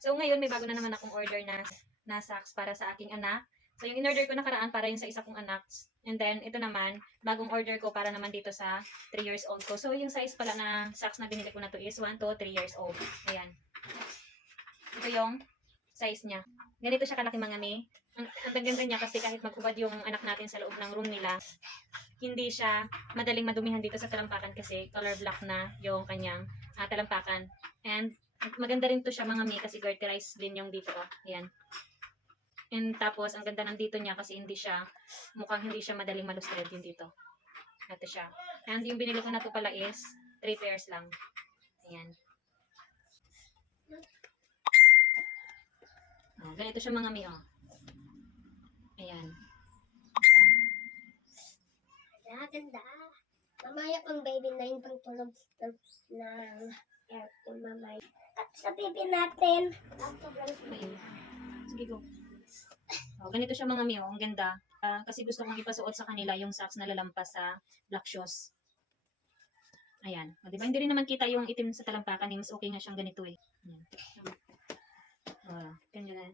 So, ngayon, may bago na naman akong order na socks para sa aking anak. So, yung in-order ko nakaraan para yung sa isa kong anak. And then, ito naman, bagong order ko para naman dito sa 3 years old ko. So, yung size pala na socks na binili ko na to is 1 to 3 years old. Ayan. Ito yung size niya. Ganito siya kalaki mga mi. Ang ganda niya kasi kahit maghubad yung anak natin sa loob ng room nila, hindi siya madaling madumihan dito sa talampakan kasi color black na yung kanyang talampakan. And maganda rin to siya mga mi kasi garterized din yung dito. Ayan. And tapos, ang ganda ng dito niya kasi mukhang hindi siya madaling malustred yung dito. Ito siya. And yung binili ko na to pala is 3 pairs lang. Ayan. Oh, ganito siya mga mi, oh. Ayan. Ganda. Mamaya pang baby na yung pangtulog ng aircon mamaya. At sa baby natin. Ayan. Sige, go. Oh, ganito siya mga mi, oh. Ang ganda. Kasi gusto kong ipasuot sa kanila yung socks na lalampas sa black shoes. Ayan. O, diba? Hindi rin naman kita yung itim sa talampakan. Mas okay nga siyang ganito eh. Ayan. Oh, ganyan na.